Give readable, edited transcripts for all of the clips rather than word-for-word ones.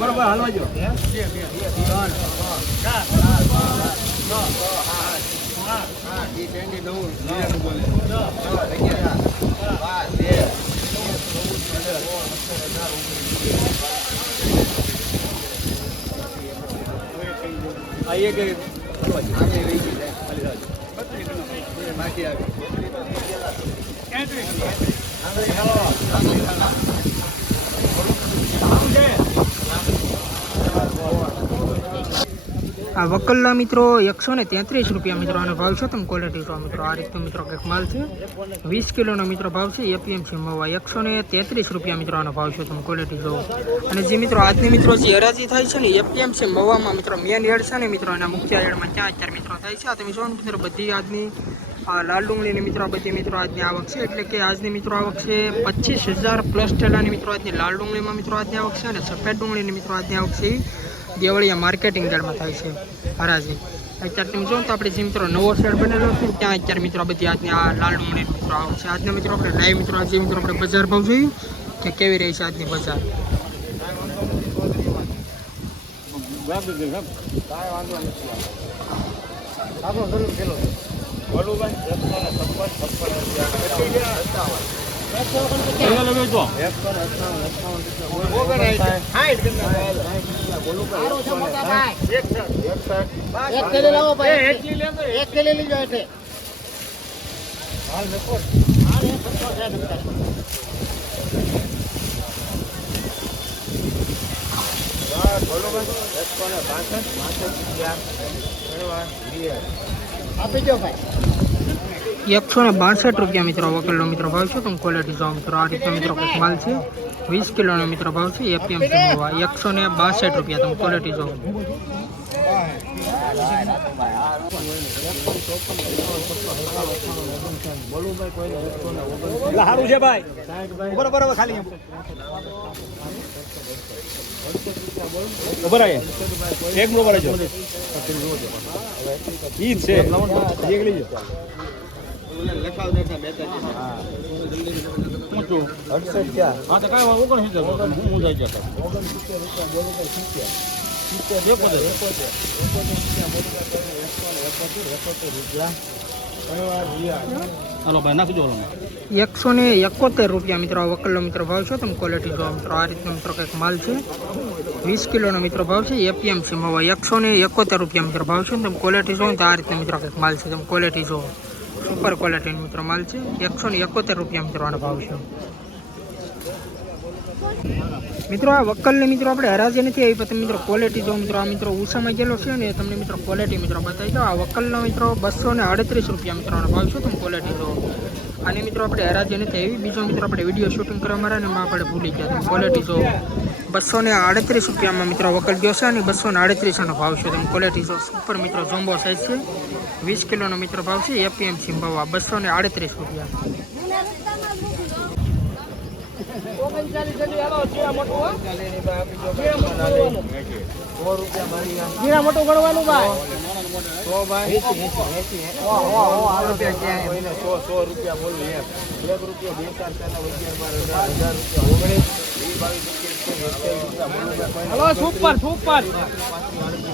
બરોબર હાલવા જો આઈએ કે આ વકલના મિત્રો 133 રૂપિયા મિત્રો આનો ભાવ છે. તમે ક્વોલિટી જો મિત્રો આ રીતનો મિત્રો કંઈક માલ છે. 20 કિલોનો મિત્રો ભાવ છે. એપીએમસી મવા 133 રૂપિયા મિત્રો આનો ભાવ છે. તમે ક્વોલિટી જો. અને જે મિત્રો આજની મિત્રો જે હરાજી થાય છે ને એપીએમસી મવામાં મિત્રો મેન હેડ છે ને મિત્રો એના મુખ્ય હેડમાં ક્યાં અત્યારે મિત્રો થાય છે. આ તમે જો મિત્રો બધી આજની આ લાલ ડુંગળીની મિત્રો બધી મિત્રો આજની આવક છે. એટલે કે આજની મિત્રો આવક છે 25,000 પ્લસ ઠેલાની મિત્રો આજની લાલ ડુંગળીમાં મિત્રો આજની આવક છે. અને સફેદ ડુંગળીની મિત્રો આજની આવક છે દેવળિયા માર્કેટિંગ યાર્ડમાં થાય છે હરાજી. અત્યારે તમે જો તો આપણે જે મિત્રો નવો શેડ બનેલો છે ત્યાં અત્યારે મિત્રો બધી આજની આ લાલ ડુંગળીની મિત્રો આવક છે. આજના મિત્રો આપણે લાઈવ મિત્રો આજે મિત્રો આપણે બજાર ભાવ જોઈએ કે કેવી રહી છે આજની બજાર. આપી દો ભાઈ 162 રૂપિયા મિત્રો વકલનો મિત્રો ભાવ છે. તમે ક્વોલિટી જો મિત્રો આ રીતનો મિત્રો કંઈક માલ છે. 20 કિલોનો મિત્રો ભાવ છે. એપીએમસી મવા 162 રૂપિયા. તમે ક્વોલિટી જો. સારું છે ભાઈ બરોબર ખાલી ખબર આવે એક બરોબર છે ઈ છે એકલી છે લખાવ દેતા બેતા પૂછો 68 ક્યાં હા તો કાઈ 69 હું જાય છે 69 રૂપિયા બોલો કે હાલો ભાઈ નાખજો 171 રૂપિયા મિત્રો વકલનો મિત્રો ભાવ છે. તમે ક્વોલિટી જો મિત્રો આ રીતનો મિત્રો કંઈક માલ છે. 20 કિલોનો મિત્રો ભાવ છે. એપીએમસી મવા 171 રૂપિયા મિત્રો ભાવ છે. તમે ક્વોલિટી જો તો આ રીતનો મિત્રો કંઈક માલ છે. તમે ક્વોલિટી જો સુપર ક્વોલિટીનો મિત્રો માલ છે. 171 રૂપિયા મિત્રો આનો ભાવ છે. મિત્રો આ વકલને મિત્રો આપણે હરાજી નથી આવી પણ મિત્રો ક્વોલિટી જો મિત્રો આ મિત્રો ઉષામાં ગયેલો છે ને તમને મિત્રો ક્વોલિટી મિત્રો બતાવી દો. આ વકલનો મિત્રો 238 રૂપિયા મિત્રોનો ભાવ છે. તમે ક્વોલિટી જો અને મિત્રો આપણે હરાજી નથી આવી. બીજો મિત્રો આપણે વિડીયો શૂટિંગ કરવા મારા ને એમાં આપણે ભૂલી ગયા. તમે ક્વોલિટી જો 238 રૂપિયામાં મિત્રો વકલ ગયો છે અને 238 નો ભાવ છે. તમે ક્વોલિટી જો સુપર મિત્રો જોમ્બો સાઇઝ છે. 20 કિલોનો મિત્રો ભાવ છે. એપીએમસી મવા 238 રૂપિયા. મોટું ગણવાનું ભાઈ 100 રૂપિયા બોલું 1 રૂપિયા 2 4 હલો સુપર સુપર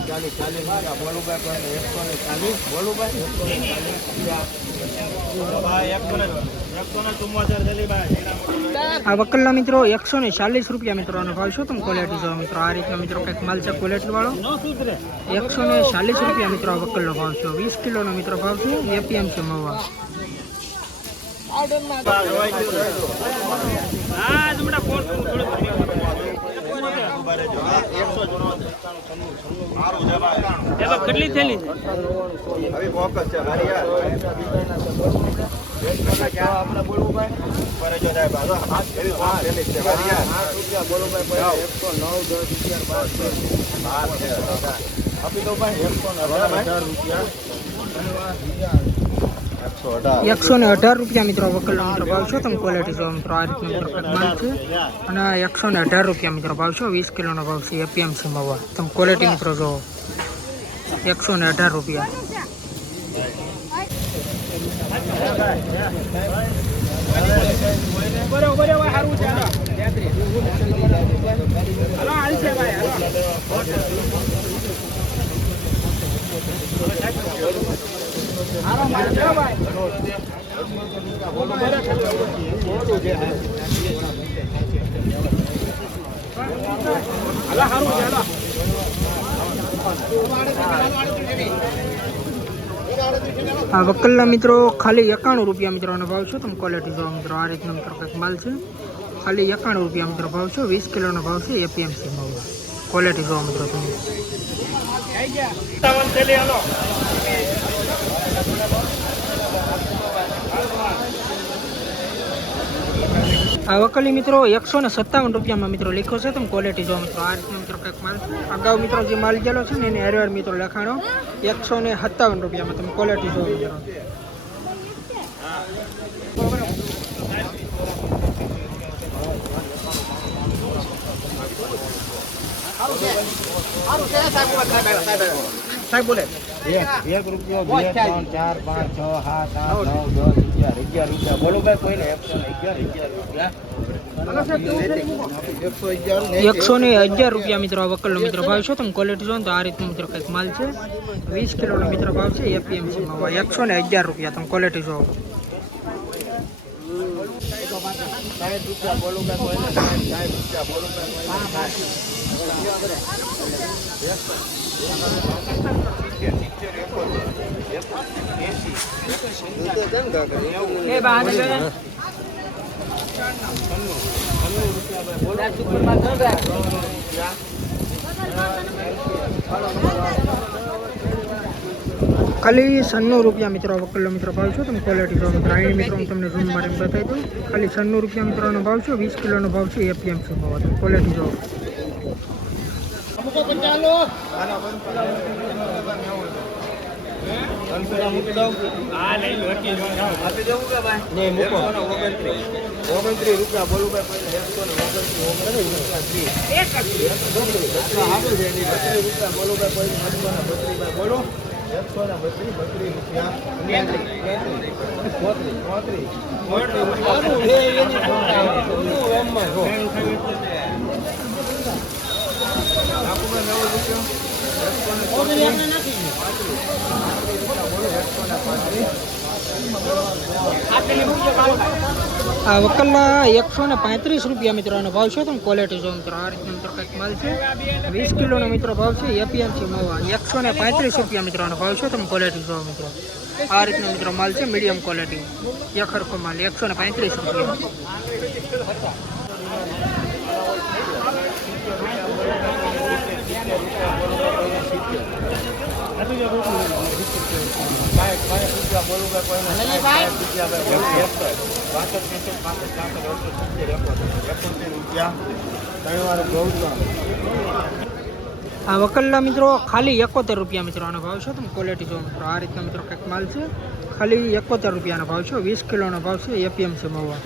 40 બોલું ભાઈ 140 બોલું ભાઈ આ વકલના મિત્રો 140 રૂપિયા મિત્રોનો ભાવ છે. તમે ક્વોલિટી જો મિત્રો આ રીતનો મિત્રો કંઈક માલ છે ક્વોલિટી વાળો 140 રૂપિયા મિત્રો આ વકલનો ભાવ છે. 20 કિલોનો મિત્રો ભાવ છે. એપીએમસી મવા કેટલી થયેલી આપણે બોલવું ભાઈ પર જો સાહેબ હાલો હાથ કરી વાત પેલી છે રૂપિયા બોલો ભાઈ 109 10 11 12 આપી દો ભાઈ 118 રૂપિયા 118 રૂપિયા મિત્રો વકલનો મિત્રો ભાવ છે. તમે ક્વોલિટી જો મિત્રો આ રીતનો મિત્રો માલ છે અને 118 રૂપિયા મિત્રો ભાવ છે. 20 કિલોનો ભાવ છે એપીએમસી મવા. તમે ક્વોલિટી મિત્રો જો 118 રૂપિયા. આ વકલના મિત્રો ખાલી 91 રૂપિયા મિત્રોનો ભાવ છે. તમે ક્વોલિટી જોવા મિત્રો આ રીતનો મિત્રો કંઈક માલ છે. ખાલી 91 રૂપિયા મિત્રો ભાવ છે. 20 કિલોનો ભાવ છે એપીએમસી માં. ક્વોલિટી જોવા મિત્રો તમે આ વકલી મિત્રો 157 રૂપિયામાં મિત્રો લખ્યો છે. તમે ક્વોલિટી જો મિત્રો આ રીતનો મિત્રો કંઈક માલ છે. અગાઉ મિત્રો જે માલ ગયેલો છે ને એને હરવાર મિત્રો લખાણો 157 રૂપિયામાં. તમે ક્વોલિટી જો મિત્રો સાહેબ બોલે 1 રૂપિયો 2 3 4 5 6 7 8 9 10 11 રૂપિયા બોલો ભાઈ કોઈને 111 રૂપિયા મિત્રો વકલનો મિત્રો ભાવ છે. તમે ક્વોલિટી જો તો આ રીતનો મિત્રો કંઈક માલ છે. 20 કિલોનો મિત્રો ભાવ છે એપીએમસી માં 111 રૂપિયા. તમે ક્વોલિટી જો 60 રૂપિયા બોલો ભાઈ કોઈને 60 રૂપિયા બોલો ભાઈ ખાલી 96 રૂપિયા મિત્રો વકલનો મિત્રો ભાવ છે. તમે ક્વોલિટી જો મિત્રો અહીં મિત્રો હું તમને ઝૂમ મારીને બતાવી દઉં. ખાલી 96 રૂપિયા મિત્રોનો ભાવ છે. 20 કિલોનો ભાવ છે એપીએમસી ભાવ. તમે ક્વોલિટી જો રૂપિયા બોલું બોલો 132 આ વકલના 135 રૂપિયા મિત્રોનો ભાવ છે. તમે ક્વોલિટી જો મિત્રો આ રીતનો મિત્રો કંઈક માલ છે. 20 કિલોનો મિત્રો ભાવ છે એપીએમસી મવા. 135 રૂપિયા મિત્રોનો ભાવ છે. તમે ક્વોલિટી જો મિત્રો આ રીતનો મિત્રો માલ છે. મીડિયમ ક્વોલિટી યખરકો માલ 135 રૂપિયા. આ વકલના મિત્રો ખાલી 71 રૂપિયા મિત્રોનો ભાવ છે. તમે ક્વોલિટી જો મિત્રો આ રીતના મિત્રો કંઈક માલ છે. ખાલી 71 રૂપિયાનો ભાવ છે. 20 કિલોનો ભાવ છે એપીએમસી મવા.